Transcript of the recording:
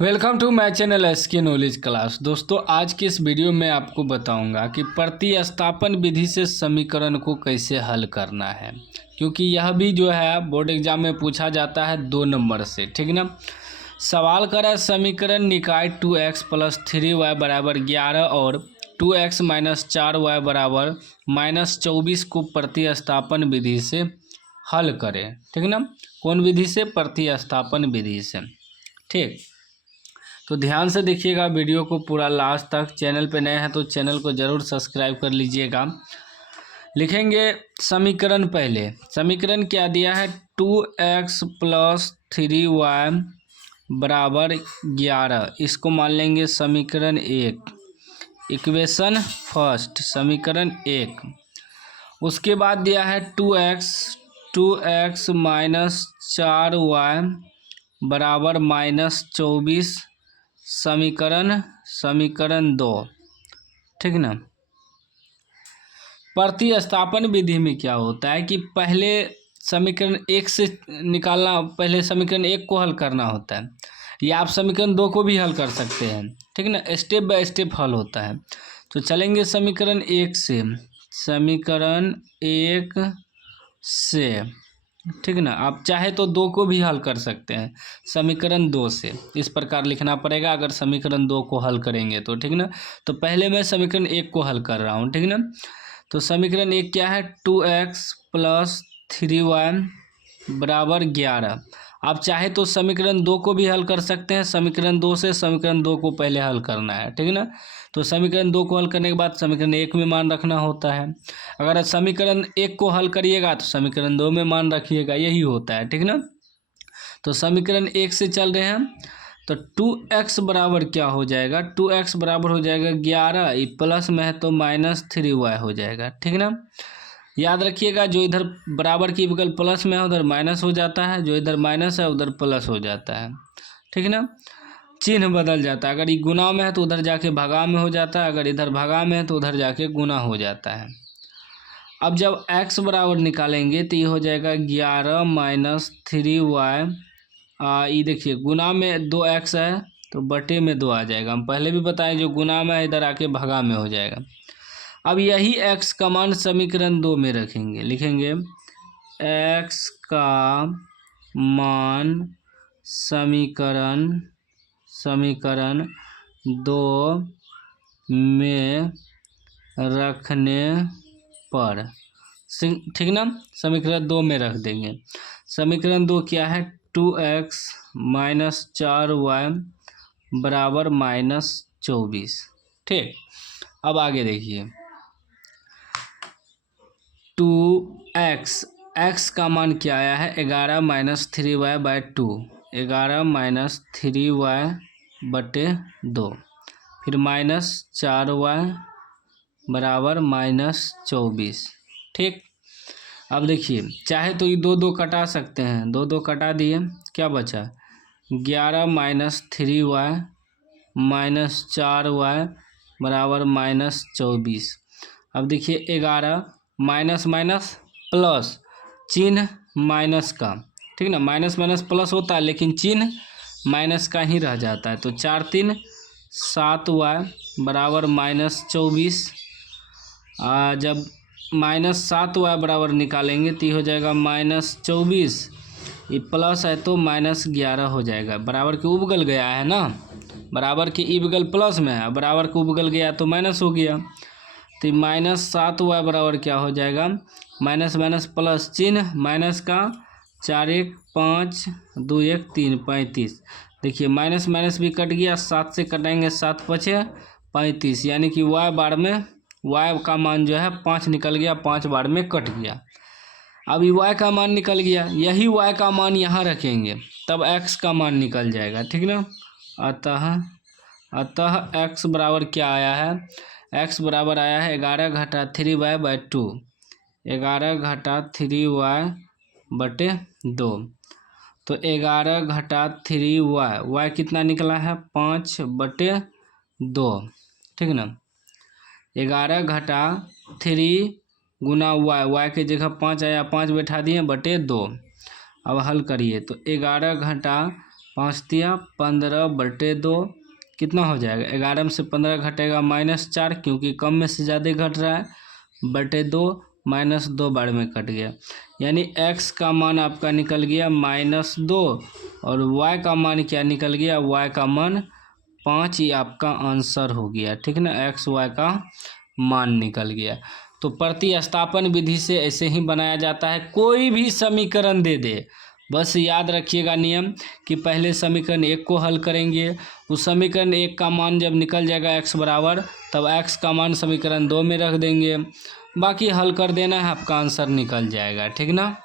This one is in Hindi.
Welcome to my channel SK knowledge class. दोस्तों, आज की इस वीडियो में आपको बताऊंगा कि प्रतिस्थापन विधि से समीकरण को कैसे हल करना है, क्योंकि यह भी जो है बोर्ड एग्जाम में पूछा जाता है 2 नंबर से। ठीक ना। सवाल करा समीकरण निकाय 2x + 3y = 11 और 2x - 4y = -24 को प्रतिस्थापन विधि से हल करें। ठीक ना। कौन विधि से? प्रतिस्थापन विधि से। ठीक, तो ध्यान से देखिएगा वीडियो को पूरा लास्ट तक। चैनल पे नए हैं तो चैनल को ज़रूर सब्सक्राइब कर लीजिएगा। लिखेंगे समीकरण। पहले समीकरण क्या दिया है? 2x + 3y = 11। इसको मान लेंगे समीकरण 1, इक्वेशन फर्स्ट, समीकरण 1। उसके बाद दिया है 2x - 4y = -24, समीकरण 2। ठीक ना। प्रतिस्थापन विधि में क्या होता है कि पहले समीकरण 1 से निकालना, पहले समीकरण 1 को हल करना होता है, या आप समीकरण 2 को भी हल कर सकते हैं। ठीक ना, स्टेप बाय स्टेप हल होता है। तो चलेंगे समीकरण 1 से, समीकरण 1 से। ठीक ना, आप चाहे तो 2 को भी हल कर सकते हैं, समीकरण 2 से। इस प्रकार लिखना पड़ेगा अगर समीकरण 2 को हल करेंगे तो। ठीक ना, तो पहले मैं समीकरण 1 को हल कर रहा हूँ। ठीक ना, तो समीकरण 1 क्या है? 2x + 3y = 11। आप चाहे तो समीकरण 2 को भी हल कर सकते हैं, समीकरण 2 से। समीकरण 2 को पहले हल करना है। ठीक ना, तो समीकरण 2 को हल करने के बाद समीकरण 1 में मान रखना होता है। अगर समीकरण 1 को हल करिएगा तो समीकरण 2 में मान रखिएगा, यही होता है। ठीक ना, तो समीकरण 1 से चल रहे हैं। तो 2x बराबर क्या हो जाएगा? 2x बराबर हो जाएगा 11, ये प्लस में है तो -3y हो जाएगा। ठीक ना, याद रखिएगा जो इधर बराबर की बगल प्लस में है उधर माइनस हो जाता है, जो इधर माइनस है उधर प्लस हो जाता है। ठीक ना, चिन्ह बदल जाता है। अगर ये गुना में है तो उधर जाके भागा में हो जाता है, अगर इधर भागा में है तो उधर जाके गुना हो जाता है। अब जब x बराबर निकालेंगे तो ये हो जाएगा 11 - 3y। ये देखिए गुना में 2x है तो बटे में 2 आ जाएगा। हम पहले भी बताएं जो गुना में है इधर आके भागा में हो जाएगा। अब यही x का मान समीकरण 2 में रखेंगे, लिखेंगे x का मान समीकरण 2 में रखने पर। ठीक ना, समीकरण 2 में रख देंगे। समीकरण 2 क्या है? 2x - 4y = -24। ठीक, अब आगे देखिए 2x, x का मान क्या आया है? 11 - 3y/2, 11 - 3y/2, फिर -4y = -24। ठीक, अब देखिए चाहे तो ये 2 कटा सकते हैं, 2 कटा दिए, क्या बचा? 11 - 3y - 4y = -24। अब देखिए 11 माइनस माइनस प्लस, चिन्ह माइनस का। ठीक ना, माइनस माइनस प्लस होता है लेकिन चिन्ह माइनस का ही रह जाता है। तो 4 × 3 = 7y = -24। जब -7y बराबर निकालेंगे तो ये हो जाएगा -24, ये प्लस है तो -11 हो जाएगा। बराबर के उबगल गया है ना, बराबर के ई बगल प्लस में है, बराबर के उबगल गया तो माइनस हो गया। तो -7y बराबर क्या हो जाएगा? माइनस माइनस प्लस, चिन्ह माइनस का। 4 × 1 = 5, 2 × 1 = 3, 35। देखिए माइनस माइनस भी कट गया, 7 से कटाएंगे 7 × 5 = 35, यानी कि y बार में y का मान जो है 5 निकल गया, 5 बार में कट गया। अब ये y का मान निकल गया, यही y का मान यहाँ रखेंगे तब x का मान निकल जाएगा। ठीक ना, अतः x बराबर क्या आया है? x बराबर आया है 11 - 3y/2, 11 - 3y/2। तो 11 - 3y, y कितना निकला है? 5/2। ठीक ना, 11 - 3 गुना y के जगह 5 आया, 5 बैठा दिए /2। अब हल करिए तो 11 - 5 तिया 15/2 कितना हो जाएगा? 11 में से 15 घटेगा -4, क्योंकि कम में से ज़्यादा घट रहा है, /2 -2 बार में कट गया। यानी x का मान आपका निकल गया -2 और y का मान क्या निकल गया? y का मान 5। ये आपका आंसर हो गया, ठीक ना। x y का मान निकल गया। तो प्रतिस्थापन विधि से ऐसे ही बनाया जाता है। कोई भी समीकरण दे दे, बस याद रखिएगा नियम कि पहले समीकरण 1 को हल करेंगे। उस समीकरण 1 का मान जब निकल जाएगा x बराबर, तब x का मान समीकरण 2 में रख देंगे। बाकी हल कर देना है, आपका आंसर निकल जाएगा, ठीक ना।